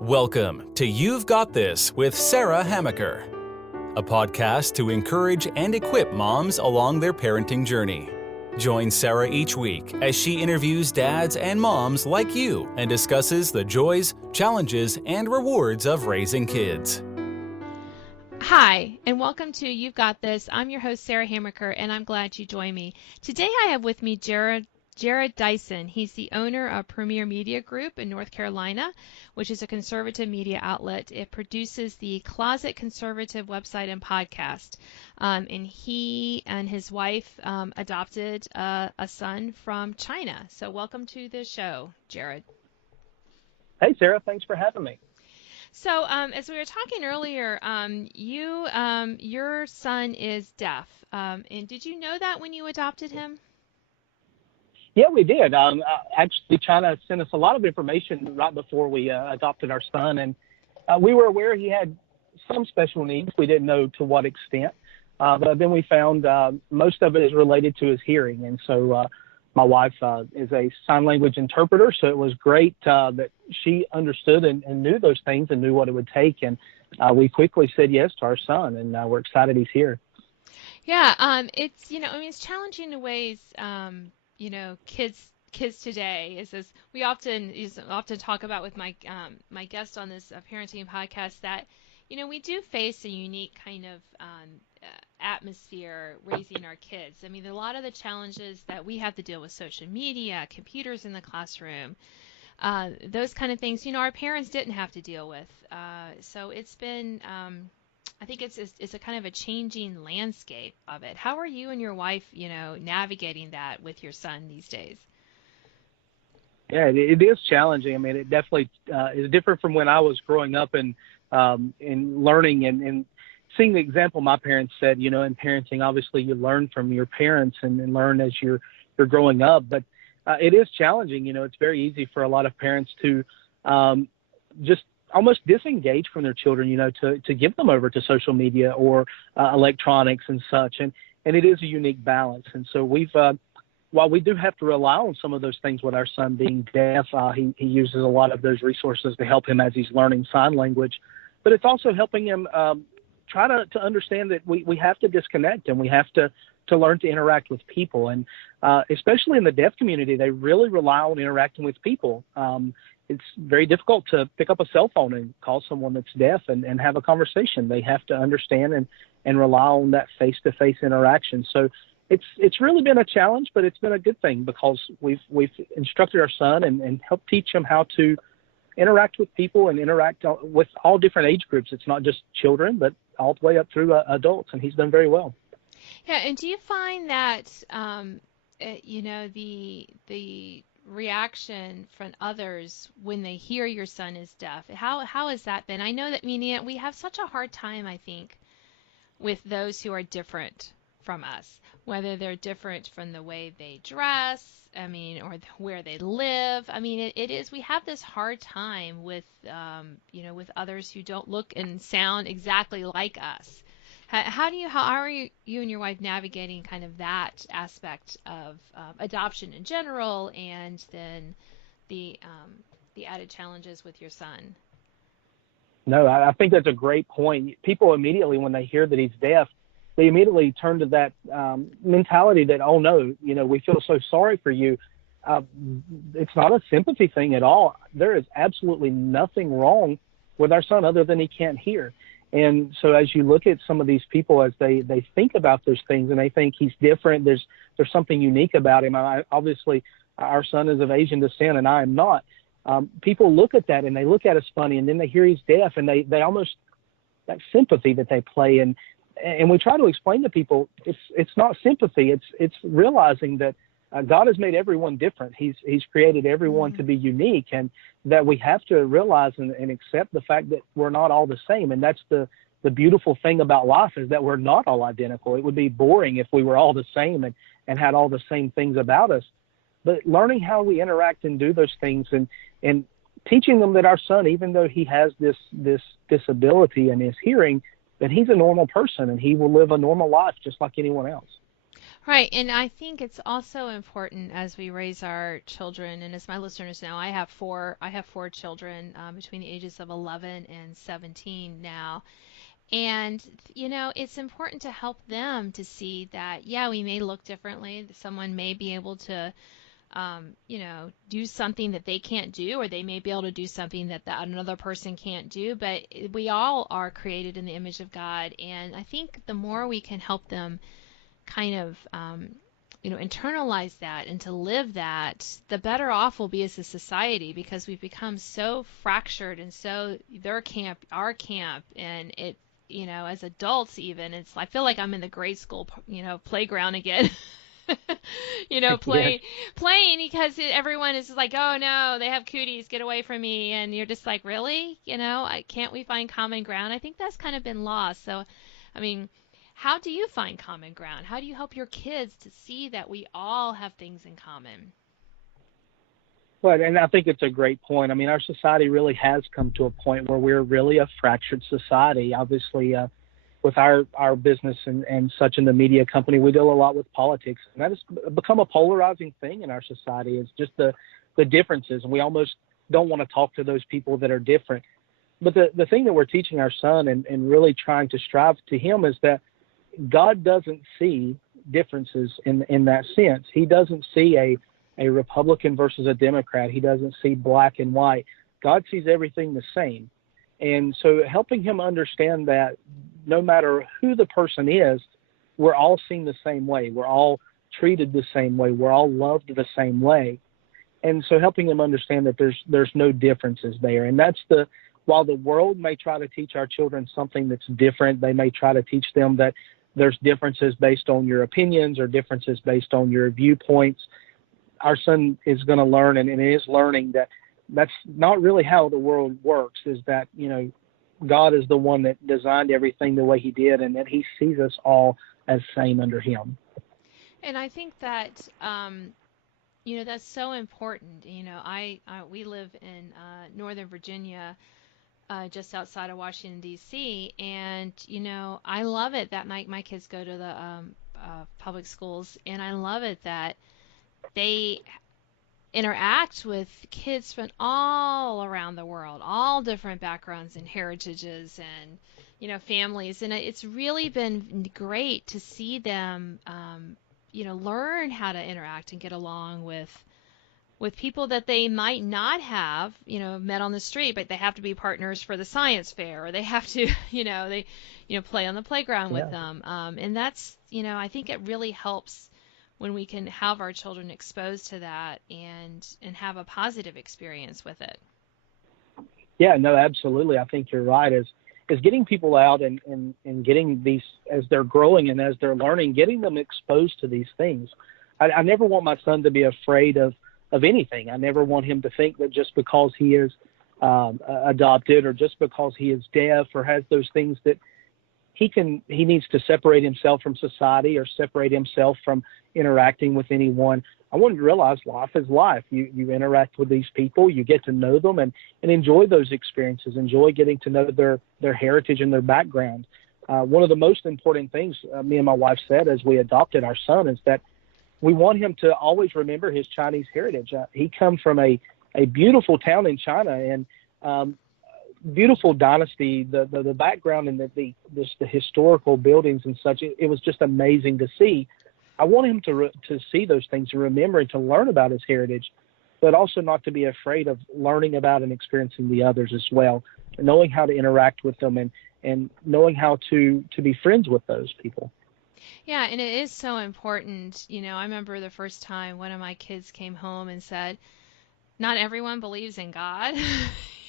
Welcome to You've Got This with Sarah Hamaker, a podcast to encourage and equip moms along their parenting journey. Join Sarah each week as she interviews dads and moms like you and discusses the joys, challenges, and rewards of raising kids. Hi, and welcome to You've Got This. I'm your host, Sarah Hamaker, and I'm glad you joined me. Today I have with me Jared Dyson. He's the owner of Premier Media Group in North Carolina, which is a conservative media outlet. It produces the Closet Conservative website and podcast. And he and his wife adopted a son from China. So welcome to the show, Jared. Hey, Sarah. Thanks for having me. So as we were talking earlier, your son is deaf. And did you know that when you adopted him? Yeah, we did. Actually, China sent us a lot of information right before we adopted our son, and we were aware he had some special needs. We didn't know to what extent, but then we found most of it is related to his hearing. And so my wife is a sign language interpreter, so it was great that she understood and knew those things and knew what it would take. And we quickly said yes to our son, and we're excited he's here. Yeah, it's it's challenging in ways. Kids today is as we often talk about with my my guest on this parenting podcast that we do face a unique kind of atmosphere raising our kids. I mean, a lot of the challenges that we have to deal with, social media, computers in the classroom, those kind of things, our parents didn't have to deal with. So it's been I think it's a kind of a changing landscape of it. How are you and your wife, navigating that with your son these days? Yeah, it is challenging. I mean, it definitely is different from when I was growing up and learning and seeing the example my parents set. In parenting, obviously you learn from your parents and learn as you're growing up. But it is challenging. It's very easy for a lot of parents to just almost disengage from their children, to give them over to social media or electronics and such. And it is a unique balance. And so while we do have to rely on some of those things with our son being deaf, he uses a lot of those resources to help him as he's learning sign language. But it's also helping him try to understand that we have to disconnect and we have to learn to interact with people. And especially in the deaf community, they really rely on interacting with people. It's very difficult to pick up a cell phone and call someone that's deaf and have a conversation. They have to understand and rely on that face-to-face interaction. So it's really been a challenge, but it's been a good thing because we've instructed our son and helped teach him how to interact with people and interact with all different age groups. It's not just children, but all the way up through adults, and he's done very well. Yeah, and do you find that the reaction from others when they hear your son is deaf, how has that been? I know that we have such a hard time, I think, with those who are different from us, whether they're different from the way they dress, or where they live. We have this hard time with with others who don't look and sound exactly like us. How are you and your wife navigating kind of that aspect of adoption in general, and then the added challenges with your son? No, I think that's a great point. People immediately, when they hear that he's deaf, they immediately turn to that mentality that, oh no, we feel so sorry for you. It's not a sympathy thing at all. There is absolutely nothing wrong with our son other than he can't hear. And so as you look at some of these people, as they think about those things and they think he's different, there's something unique about him. Obviously, our son is of Asian descent and I am not. People look at that and they look at us funny, and then they hear he's deaf and they almost, that sympathy that they play. And we try to explain to people it's not sympathy. It's realizing that God has made everyone different. He's created everyone to be unique, and that we have to realize and accept the fact that we're not all the same. And that's the beautiful thing about life, is that we're not all identical. It would be boring if we were all the same and had all the same things about us. But learning how we interact and do those things and teaching them that our son, even though he has this disability in his hearing, that he's a normal person and he will live a normal life just like anyone else. Right, and I think it's also important as we raise our children, and as my listeners know, I have four children between the ages of 11 and 17 now, and it's important to help them to see that yeah, we may look differently. Someone may be able to do something that they can't do, or they may be able to do something that another person can't do, but we all are created in the image of God, and I think the more we can help them kind of internalize that and to live that, the better off we'll be as a society, because we've become so fractured and so their camp, our camp, and it, as adults even, I feel like I'm in the grade school, playground again. Yes. Playing because everyone is like, oh no, they have cooties, get away from me, and you're just like, really, can't we find common ground? I think that's kind of been lost. So, I mean, how do you find common ground? How do you help your kids to see that we all have things in common? Well, and I think it's a great point. I mean, our society really has come to a point where we're really a fractured society. Obviously, with our business and such in the media company, we deal a lot with politics, and that has become a polarizing thing in our society. It's just the differences, and we almost don't want to talk to those people that are different. But the thing that we're teaching our son and really trying to strive to him is that God doesn't see differences in that sense. He doesn't see a Republican versus a Democrat. He doesn't see black and white. God sees everything the same. And so helping him understand that no matter who the person is, we're all seen the same way. We're all treated the same way. We're all loved the same way. And so helping him understand that there's no differences there. And while the world may try to teach our children something that's different, they may try to teach them that there's differences based on your opinions or differences based on your viewpoints. Our son is going to learn and is learning that that's not really how the world works, is that, God is the one that designed everything the way he did, and that he sees us all as same under him. And I think that, that's so important. We live in Northern Virginia, just outside of Washington, D.C., and, I love it that my kids go to the public schools, and I love it that they interact with kids from all around the world, all different backgrounds and heritages and, families. And it's really been great to see them, learn how to interact and get along with people that they might not have, met on the street, but they have to be partners for the science fair, or they have to, play on the playground with them. And that's, I think it really helps when we can have our children exposed to that and have a positive experience with it. Yeah, no, absolutely. I think you're right. Is getting people out and getting these, as they're growing and as they're learning, getting them exposed to these things. I never want my son to be afraid of anything. I never want him to think that just because he is adopted, or just because he is deaf or has those things, that he needs to separate himself from society or separate himself from interacting with anyone. I want him to realize life is life. You interact with these people, you get to know them, and enjoy those experiences, enjoy getting to know their heritage and their background. One of the most important things me and my wife said as we adopted our son is that we want him to always remember his Chinese heritage. He comes from a beautiful town in China, and beautiful dynasty, the background and the historical buildings and such. It was just amazing to see. I want him to see those things and remember and to learn about his heritage, but also not to be afraid of learning about and experiencing the others as well, and knowing how to interact with them and knowing how to be friends with those people. Yeah, and it is so important. I remember the first time one of my kids came home and said, not everyone believes in God.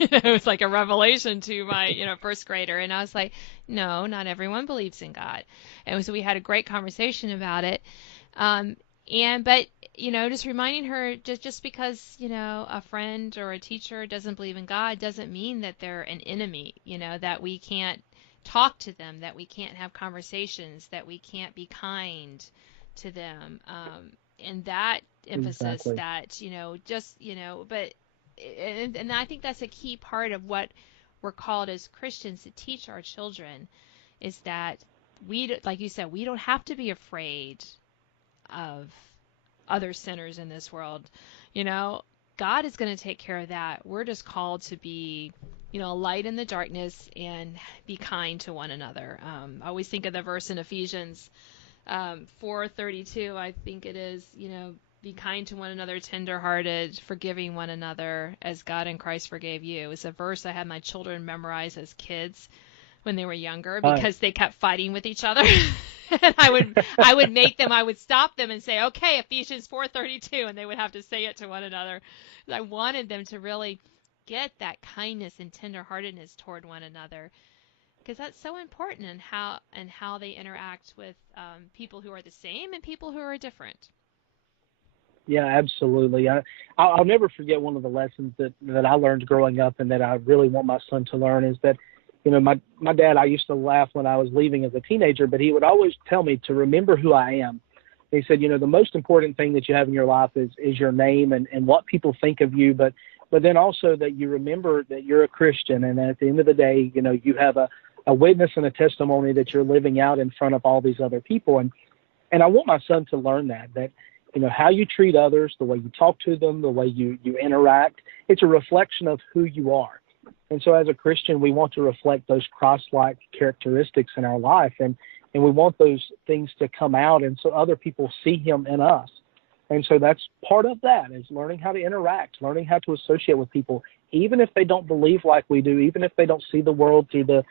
It was like a revelation to my, first grader. And I was like, no, not everyone believes in God. And so we had a great conversation about it. But just reminding her, just because, a friend or a teacher doesn't believe in God doesn't mean that they're an enemy, that we can't talk to them, that we can't have conversations, that we can't be kind to them. And that emphasis Exactly. that, but and I think that's a key part of what we're called as Christians to teach our children, is that like you said, we don't have to be afraid of other sinners in this world. You know, God is going to take care of that. We're just called to be, you know, a light in the darkness and be kind to one another. I always think of the verse in Ephesians 4:32, I think it is, you know, be kind to one another, tenderhearted, forgiving one another as God in Christ forgave you. It's a verse I had my children memorize as kids when they were younger because they kept fighting with each other. And I would stop them and say, okay, Ephesians 4:32, and they would have to say it to one another. I wanted them to really get that kindness and tenderheartedness toward one another, because that's so important in how they interact with people who are the same and people who are different. Yeah, absolutely. I'll never forget one of the lessons that I learned growing up, and that I really want my son to learn, is that, you know, my dad, I used to laugh when I was leaving as a teenager, but he would always tell me to remember who I am. He said, you know, the most important thing that you have in your life is your name and what people think of you, but then also that you remember that you're a Christian, and at the end of the day, you know, you have a witness and a testimony that you're living out in front of all these other people. And I want my son to learn that, you know, how you treat others, the way you talk to them, the way you interact, it's a reflection of who you are. And so as a Christian, we want to reflect those Christ-like characteristics in our life, and we want those things to come out, and so other people see him in us. And so that's part of that, is learning how to interact, learning how to associate with people, even if they don't believe like we do, even if they don't see the world through the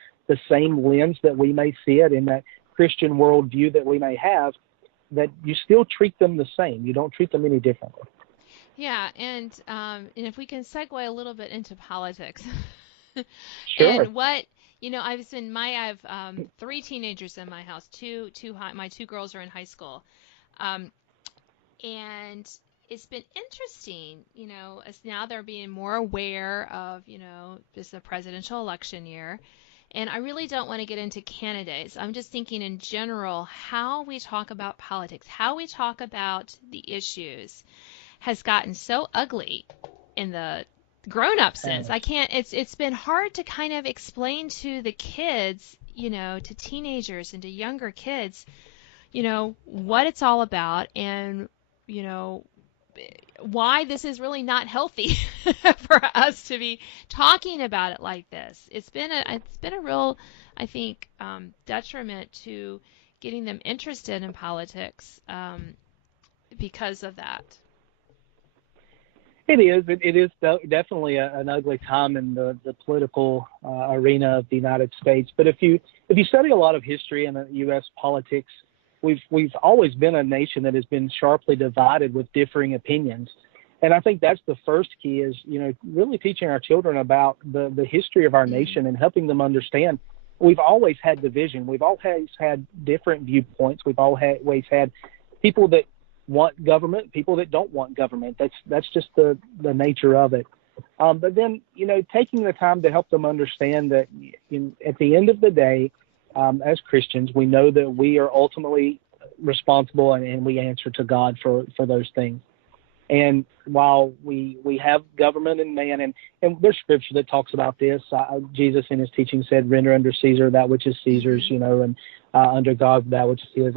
same lens that we may see it, in that Christian worldview that we may have, that you still treat them the same. You don't treat them any differently. Yeah, and if we can segue a little bit into politics. Sure. And what, you know, I have 3 teenagers in my house. My 2 girls are in high school, and it's been interesting, you know, as now they're being more aware of, you know, this is a presidential election year, and I really don't want to get into candidates. I'm just thinking in general how we talk about politics, how we talk about the issues, has gotten so ugly in the grown-up sense. It's been hard to kind of explain to the kids, you know, to teenagers and to younger kids, you know, what it's all about, and, you know, why this is really not healthy for us to be talking about it like this. It's been a real, I think, detriment to getting them interested in politics because of that. It is. It is definitely an ugly time in the political arena of the United States. But if you study a lot of history in U.S. politics, we've always been a nation that has been sharply divided with differing opinions. And I think that's the first key, is, you know, really teaching our children about the history of our nation and helping them understand we've always had division. We've always had different viewpoints. We've always had people that want government, people that don't want government. That's just the nature of it. But then, you know, taking the time to help them understand that at the end of the day, as Christians, we know that we are ultimately responsible and we answer to God for those things. And while we have government and man, and there's scripture that talks about this, Jesus in his teaching said, render under Caesar that which is Caesar's, you know, and under God that which is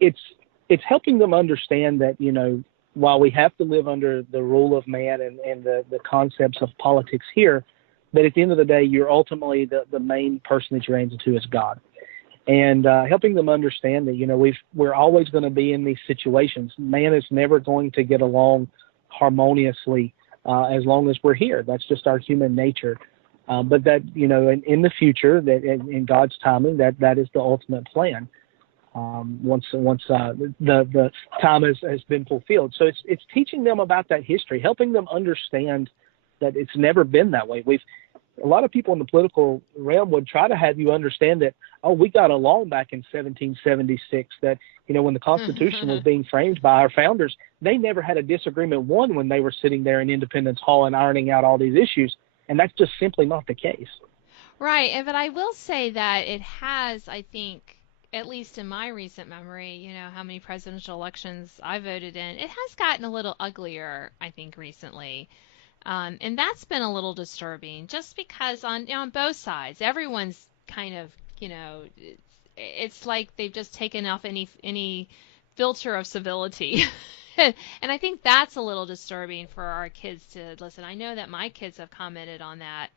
his. It's helping them understand that, you know, while we have to live under the rule of man and the concepts of politics here, that at the end of the day, you're ultimately the main person that you're answering to is God. And helping them understand that, you know, we're always going to be in these situations. Man is never going to get along harmoniously as long as we're here. That's just our human nature. But that, you know, in the future, that in God's timing, that is the ultimate plan. Once the time has been fulfilled. So it's teaching them about that history, helping them understand that it's never been that way. A lot of people in the political realm would try to have you understand that, we got along back in 1776, that, you know, when the Constitution was being framed by our founders, they never had a disagreement when they were sitting there in Independence Hall and ironing out all these issues. And that's just simply not the case. Right. But I will say that it has, I think, at least in my recent memory, you know, how many presidential elections I voted in, it has gotten a little uglier, I think, recently. And that's been a little disturbing, just because on both sides, everyone's kind of, you know, it's like they've just taken off any filter of civility. And I think that's a little disturbing for our kids to listen. I know that my kids have commented on that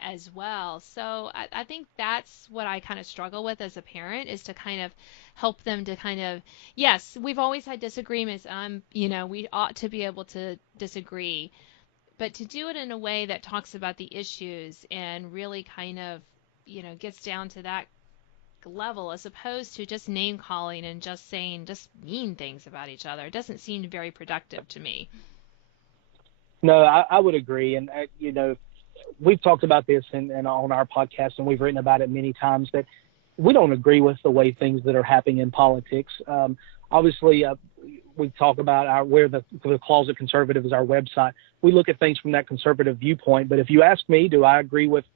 as well. So I think that's what I kind of struggle with as a parent, is to kind of help them to kind of, yes, we've always had disagreements. We ought to be able to disagree, but to do it in a way that talks about the issues and really kind of, gets down to that level, as opposed to just name calling and just saying just mean things about each other. It doesn't seem very productive to me. No, I would agree. And, we've talked about this on our podcast, and we've written about it many times, that we don't agree with the way things that are happening in politics. Obviously, we talk about where the Closet Conservative is our website. We look at things from that conservative viewpoint. But if you ask me, do I agree with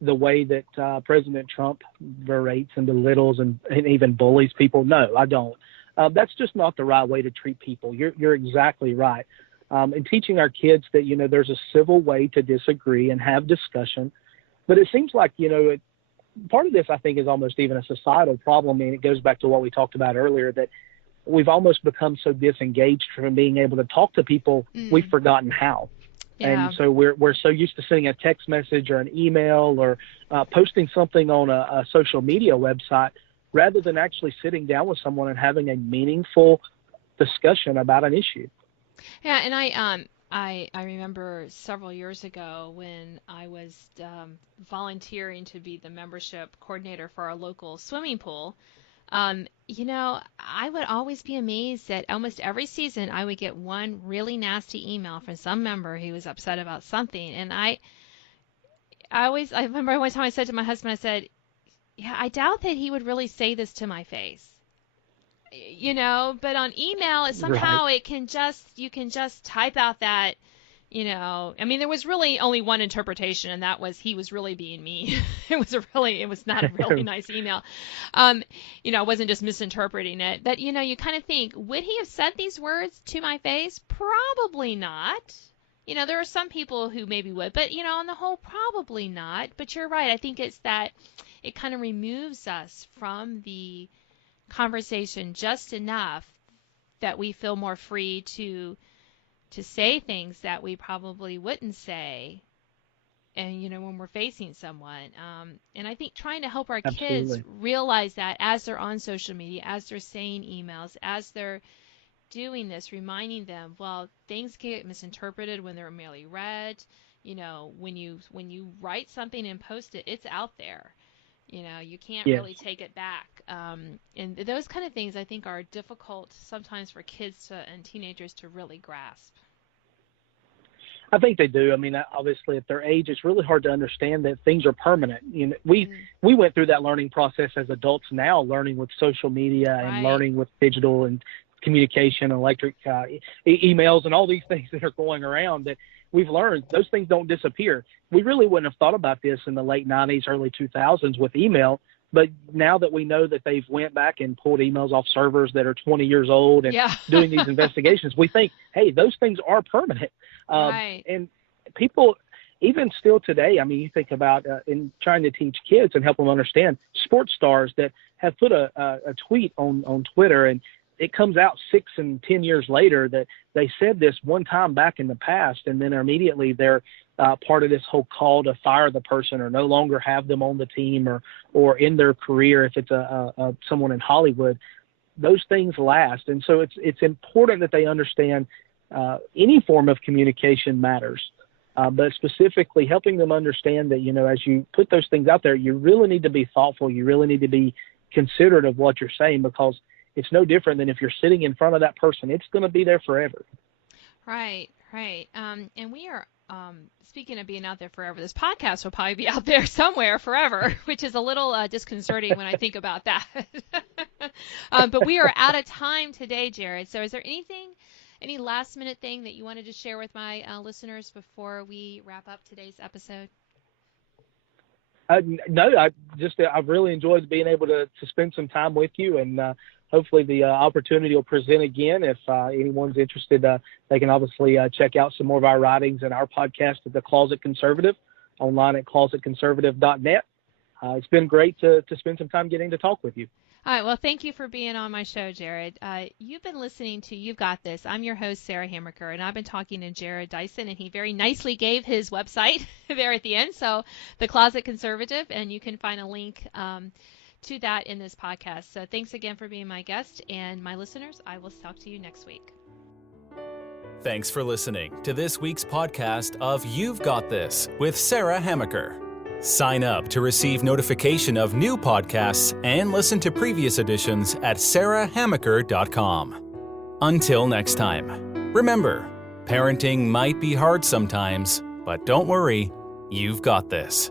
the way that President Trump berates and belittles and even bullies people? No, I don't. That's just not the right way to treat people. You're exactly right. And teaching our kids that, there's a civil way to disagree and have discussion. But it seems like, part of this, I think, is almost even a societal problem. And it goes back to what we talked about earlier, that we've almost become so disengaged from being able to talk to people, we've forgotten how. Yeah. And so we're so used to sending a text message or an email or posting something on a social media website, rather than actually sitting down with someone and having a meaningful discussion about an issue. Yeah, and I remember several years ago when I was volunteering to be the membership coordinator for our local swimming pool. I would always be amazed that almost every season I would get one really nasty email from some member who was upset about something. And I remember one time I said to my husband, I said, yeah, I doubt that he would really say this to my face. But on email, somehow right. You can just type out that, there was really only one interpretation, and that was he was really being mean. It was not a really nice email. I wasn't just misinterpreting it. But, you kind of think, would he have said these words to my face? Probably not. There are some people who maybe would, but, on the whole, probably not. But you're right. I think it's that it kind of removes us from the conversation just enough that we feel more free to say things that we probably wouldn't say, and when we're facing someone, and I think trying to help our kids realize that as they're on social media, as they're saying emails, as they're doing this, reminding them, well, things get misinterpreted when they're merely read. When you write something and post it, it's out there. You can't really take it back. And those kind of things I think are difficult sometimes for kids and teenagers to really grasp. I think they do. Obviously at their age, it's really hard to understand that things are permanent. We went through that learning process as adults now, learning with social media and learning with digital and communication, electric emails and all these things that are going around, that we've learned those things don't disappear. We really wouldn't have thought about this in the late 90s, early 2000s with email. But now that we know that they've went back and pulled emails off servers that are 20 years old and doing these investigations, we think, hey, those things are permanent. And people, even still today, you think about in trying to teach kids and help them understand, sports stars that have put a tweet on Twitter, and it comes out 6 and 10 years later that they said this one time back in the past, and then immediately they're part of this whole call to fire the person or no longer have them on the team or in their career if it's someone in Hollywood. Those things last. And so it's important that they understand any form of communication matters, but specifically helping them understand that, as you put those things out there, you really need to be thoughtful. You really need to be considerate of what you're saying, because it's no different than if you're sitting in front of that person. It's going to be there forever. Right. And we are, speaking of being out there forever, this podcast will probably be out there somewhere forever, which is a little disconcerting when I think about that. But we are out of time today, Jared. So is there any last minute thing that you wanted to share with my listeners before we wrap up today's episode? No, I've really enjoyed being able to spend some time with you, and hopefully the opportunity will present again. If anyone's interested, they can obviously check out some more of our writings and our podcast at The Closet Conservative, online at closetconservative.net. It's been great to spend some time getting to talk with you. All right. Well, thank you for being on my show, Jared. You've been listening to You've Got This. I'm your host, Sarah Hammaker, and I've been talking to Jared Dyson, and he very nicely gave his website there at the end. So, The Closet Conservative, and you can find a link to that in this podcast. So, thanks again for being my guest, and my listeners, I will talk to you next week. Thanks for listening to this week's podcast of You've Got This with Sarah Hammaker. Sign up to receive notification of new podcasts and listen to previous editions at sarahhammaker.com. Until next time, remember, parenting might be hard sometimes, but don't worry, you've got this.